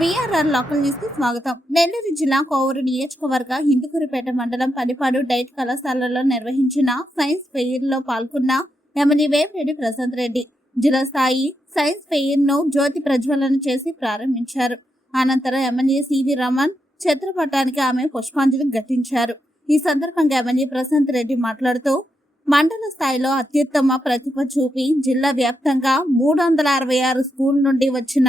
BRR local న్యూస్కి స్వాగతం. నెల్లూరు జిల్లా కోవూరు నియోజకవర్గ హిందుకూరుపేట మండలం పనిపాడు డైట్ కళాశాలలో నిర్వహించిన సైన్స్ ఫెయిర్లో పాల్గొన్న ఎమ్మెల్యే వేమిరెడ్డి ప్రశాంత్ రెడ్డి. జిల్లా స్థాయి సైన్స్ ఫెయిర్ను జ్యోతి ప్రజ్వలన చేసి ప్రారంభించారు. అనంతరం ఎమ్మెల్యే సివి రమణ్ చిత్రపటానికి ఆమె పుష్పాంజలి ఘటించారు. ఈ సందర్భంగా ఎమ్మెల్యే ప్రశాంత్ రెడ్డి మాట్లాడుతూ మండల స్థాయిలో అత్యుత్తమ ప్రతిభ చూపి జిల్లా వ్యాప్తంగా మూడు వందల అరవై ఆరు స్కూల్ నుండి వచ్చిన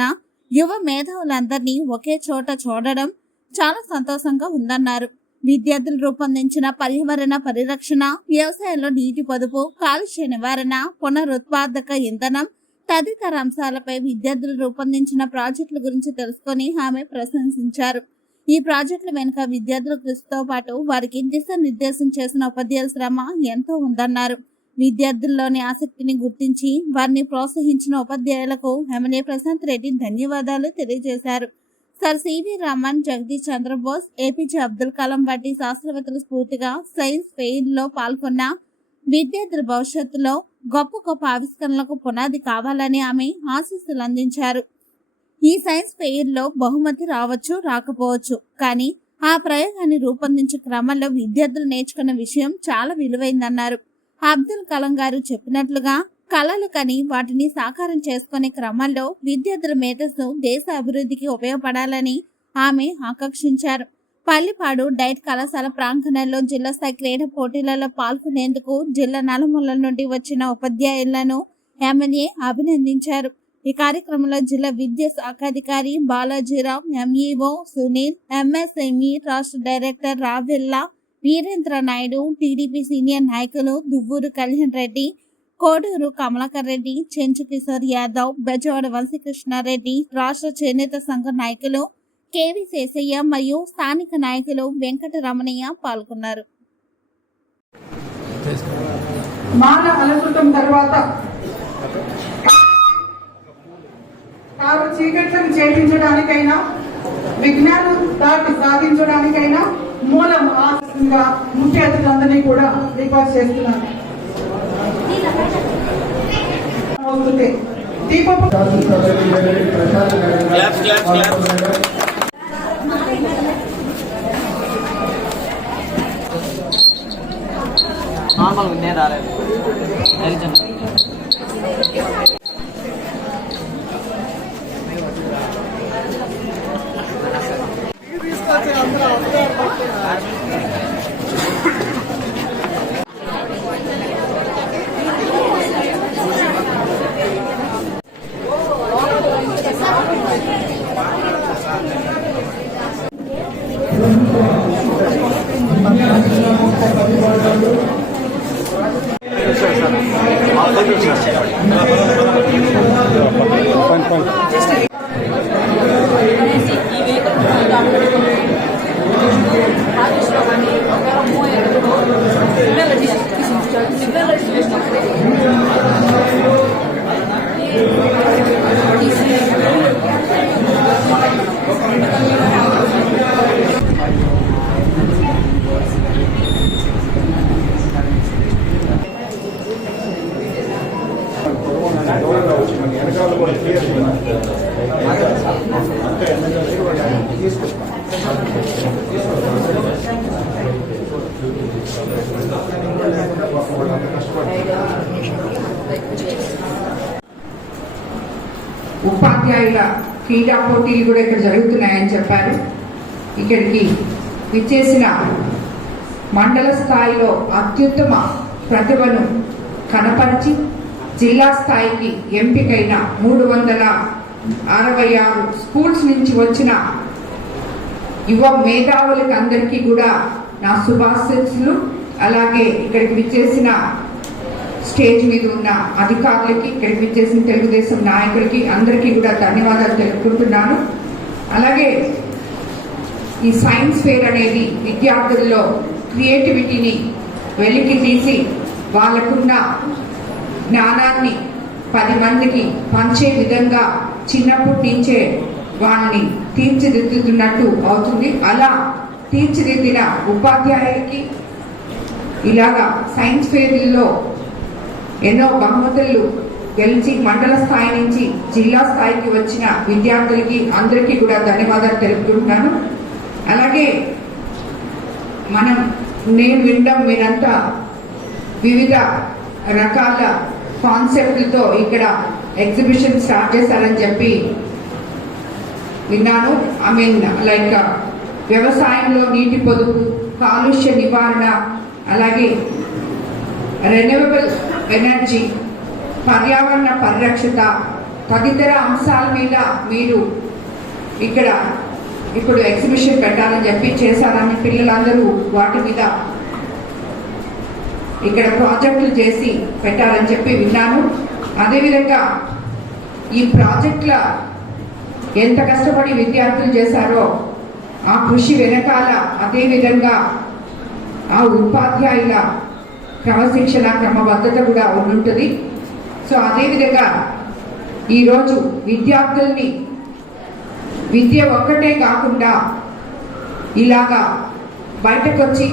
యువ మేధావులందరినీ ఒకే చోట చూడడం చాలా సంతోషంగా ఉందన్నారు. విద్యార్థులు రూపొందించిన పర్యావరణ పరిరక్షణ వ్యవసాయంలో నీటి పొదుపు కాలుష్య నివారణ పునరుత్పాదక ఇంధనం తదితర అంశాలపై విద్యార్థులు రూపొందించిన ప్రాజెక్టుల గురించి తెలుసుకొని ఆమె ప్రశంసించారు. ఈ ప్రాజెక్టుల వెనుక విద్యార్థుల కృషితో పాటు వారికి దిశానిర్దేశం చేసిన ఉపాధ్యాయుల శ్రమ ఎంతో ఉందన్నారు. విద్యార్థుల్లోని ఆసక్తిని గుర్తించి వారిని ప్రోత్సహించిన ఉపాధ్యాయులకు ఎమ్మెల్యే ప్రశాంత్ రెడ్డి ధన్యవాదాలు తెలియజేశారు. Sir C V Raman Jagadish Chandrabose APJ Abdul Kalam వంటి శాస్త్రవేత్తలు స్ఫూర్తిగా సైన్స్ ఫెయిర్లో పాల్గొన్న విద్యార్థుల భవిష్యత్తులో గొప్ప గొప్ప ఆవిష్కరణలకు పునాది కావాలని ఆమె ఆశీస్సులు అందించారు. ఈ సైన్స్ ఫెయిర్లో బహుమతి రావచ్చు రాకపోవచ్చు కానీ ఆ ప్రయోగాన్ని రూపొందించే క్రమంలో విద్యార్థులు నేర్చుకున్న విషయం చాలా విలువైందన్నారు. అబ్దుల్ కలాం గారు చెప్పినట్లుగా కళలు కని వాటిని సాకారం చేసుకునే క్రమంలో విద్యార్థుల మేధస్సు దేశ అభివృద్ధికి ఉపయోగపడాలని ఆమె ఆకాంక్షించారు. పల్లిపాడు డైట్ కళాశాల ప్రాంగణంలో జిల్లా స్థాయి క్రీడ పోటీలలో పాల్గొనేందుకు జిల్లా నలుమూలల నుండి వచ్చిన ఉపాధ్యాయులను ఎమ్మెల్యే అభినందించారు. ఈ కార్యక్రమంలో జిల్లా విద్యా శాఖాధికారి బాలాజీరావు ఎంఈఓ సునీల్ ఎంఎస్ఎంఈ రాష్ట్ర director Ravella Veerendra Naidu TDP senior నాయకులు దువ్వూరు కళ్యాణ్ రెడ్డి కోడూరు కమలాకర్ రెడ్డి చెంచు కిషోర్ యాదవ్ బెజవాడ వంశీకృష్ణారెడ్డి రాష్ట్ర చేనేత సంఘ నాయకులు కేవీ శేషయ్య మరియు స్థానిక నాయకులు వెంకటరమణయ్య పాల్గొన్నారు. మాన తర్వాత తాను చీకట్లను ఛేదించడానికైనా విజ్ఞానం దాటి సాధించడానికైనా మూలం ఆశగా ముఖ్య అతిథులందరినీ కూడా రిక్వెస్ట్ చేస్తున్నాను. దీపపు నార్మల్ నేను రాలేదు. ఉపాధ్యాయుల క్రీడా పోటీలు కూడా ఇక్కడ జరుగుతున్నాయని చెప్పారు. ఇక్కడికి విచ్చేసిన మండల స్థాయిలో అత్యుత్తమ ప్రతిభను కనపరిచి జిల్లా స్థాయికి ఎంపికైన మూడు వందల అరవై ఆరు స్కూల్స్ నుంచి వచ్చిన యువ మేధావులకి అందరికీ కూడా నా శుభాశీస్సులు అలాగే ఇక్కడికి విచ్చేసిన స్టేజ్ మీద ఉన్న అధికారులకి ఇక్కడికి విచ్చేసిన తెలుగుదేశం నాయకులకి అందరికీ కూడా ధన్యవాదాలు తెలుపుకుంటున్నాను. అలాగే ఈ సైన్స్ ఫేర్ అనేది విద్యార్థుల్లో క్రియేటివిటీని వెలికి తీసి వాళ్ళకున్న జ్ఞానాన్ని పది మందికి పంచే విధంగా చిన్నప్పటి నుంచే వాళ్ళని తీర్చిదిద్దుతున్నట్టు అవుతుంది. అలా తీర్చిదిద్దిన ఉపాధ్యాయులకి ఇలాగా సైన్స్ ఫేర్లో ఎన్నో బహుమతులు గెలిచి మండల స్థాయి నుంచి జిల్లా స్థాయికి వచ్చిన విద్యార్థులకి అందరికీ కూడా ధన్యవాదాలు తెలుపుకుంటున్నాను. అలాగే మనం నేను వినడం మీరంతా వివిధ రకాల కాన్సెప్ట్లతో ఇక్కడ ఎగ్జిబిషన్ స్టార్ట్ చేశారని చెప్పి విన్నాను. ఐ మీన్ లైక్ వ్యవసాయంలో నీటి పొదుపు కాలుష్య నివారణ అలాగే రెన్యూవబుల్ ఎనర్జీ పర్యావరణ పరిరక్షత తదితర అంశాల మీద మీరు ఇక్కడ ఇప్పుడు ఎగ్జిబిషన్ పెట్టాలని చెప్పి చేశారని పిల్లలందరూ వాటి మీద ఇక్కడ ప్రాజెక్టులు చేసి పెట్టాలని చెప్పి విన్నాను. అదేవిధంగా ఈ ప్రాజెక్టుల ఎంత కష్టపడి విద్యార్థులు చేశారో ఆ కృషి వెనకాల అదేవిధంగా ఆ ఉపాధ్యాయుల క్రమశిక్షణ క్రమబద్ధత కూడా ఉంటుంది సో అదేవిధంగా ఈరోజు విద్యార్థుల్ని విద్య ఒక్కటే కాకుండా ఇలాగా బయటకు వచ్చి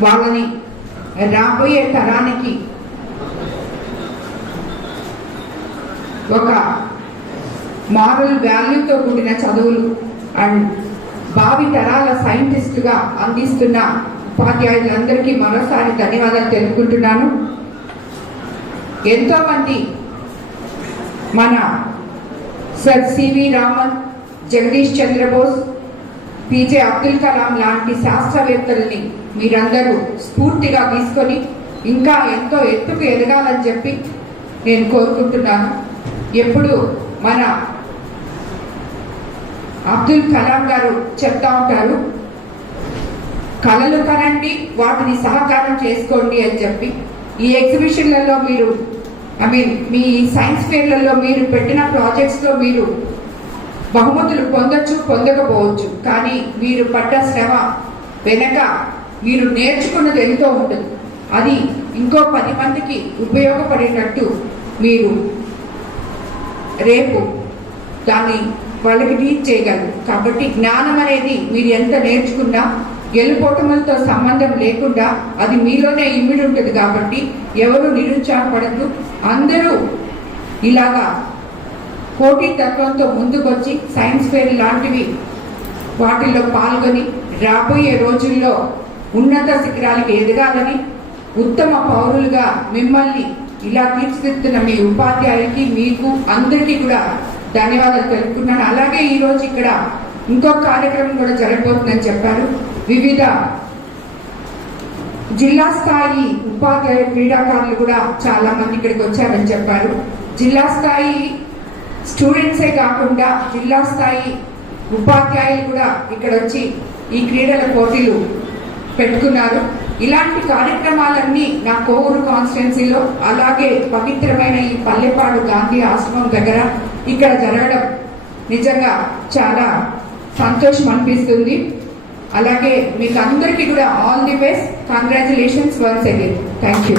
వాళ్ళని రాబోయే తరానికి ఒక మారల్ వాల్యూతో కూడిన చదువులు అండ్ భావి తరాల సైంటిస్టుగా అందిస్తున్న ఉపాధ్యాయులందరికీ మరోసారి ధన్యవాదాలు తెలుపుకుంటున్నాను. ఎంతో మంది మన sir C V Raman Jagadish Chandrabose PJ Abdul Kalam లాంటి శాస్త్రవేత్తల్ని మీరందరూ స్ఫూర్తిగా తీసుకొని ఇంకా ఎంతో ఎత్తుకు ఎదగాలని చెప్పి నేను కోరుకుంటున్నాను. ఎప్పుడు మన అబ్దుల్ కలాం గారు చెప్తా ఉంటారు కళలు కనండి వాటిని సహకారం చేసుకోండి అని చెప్పి ఈ ఎగ్జిబిషన్లలో మీరు ఐ మీన్ మీ సైన్స్ ఫేర్లలో మీరు పెట్టిన ప్రాజెక్ట్స్లో మీరు బహుమతులు పొందొచ్చు పొందకపోవచ్చు. కానీ మీరు పడ్డ శ్రమ వెనక మీరు నేర్చుకున్నది ఎంతో ఉంటుంది. అది ఇంకో పది మందికి ఉపయోగపడేటట్టు మీరు రేపు దాన్ని వాళ్ళకి రీచ్ చేయగలరు. కాబట్టి జ్ఞానం అనేది మీరు ఎంత నేర్చుకున్నా గెలుపోటములతో సంబంధం లేకుండా అది మీలోనే ఇమిడి ఉంటుంది కాబట్టి ఎవరు నిరుత్సాహపడద్దు. అందరూ ఇలాగా పోటీ తత్వంతో ముందుకొచ్చి సైన్స్ ఫెయిర్ లాంటివి వాటిల్లో పాల్గొని రాబోయే రోజుల్లో ఉన్నత శిఖరాలకు ఎదగాలని ఉత్తమ పౌరులుగా మిమ్మల్ని ఇలా తీర్చిదిద్దుతున్న మీ ఉపాధ్యాయులకి మీకు అందరికీ కూడా ధన్యవాదాలు తెలుపుకున్నాను అలాగే ఈరోజు ఇక్కడ ఇంకొక కార్యక్రమం కూడా జరగబోతుందని చెప్పారు. వివిధ జిల్లా స్థాయి ఉపాధ్యాయ క్రీడాకారులు కూడా చాలా మంది ఇక్కడికి వచ్చారని చెప్పారు. జిల్లా స్థాయి స్టూడెంట్సే కాకుండా జిల్లా స్థాయి ఉపాధ్యాయులు కూడా ఇక్కడ వచ్చి ఈ క్రీడల పోటీలు పెట్టుకున్నారు. ఇలాంటి కార్యక్రమాలన్నీ నా కోవూరు కాన్స్టిట్యున్సీలో అలాగే పవిత్రమైన ఈ పల్లెపాడు గాంధీ ఆశ్రమం దగ్గర ఇక్కడ జరగడం నిజంగా చాలా సంతోషం అనిపిస్తుంది. అలాగే మీకు అందరికీ కూడా all the best. Congratulations once again thank you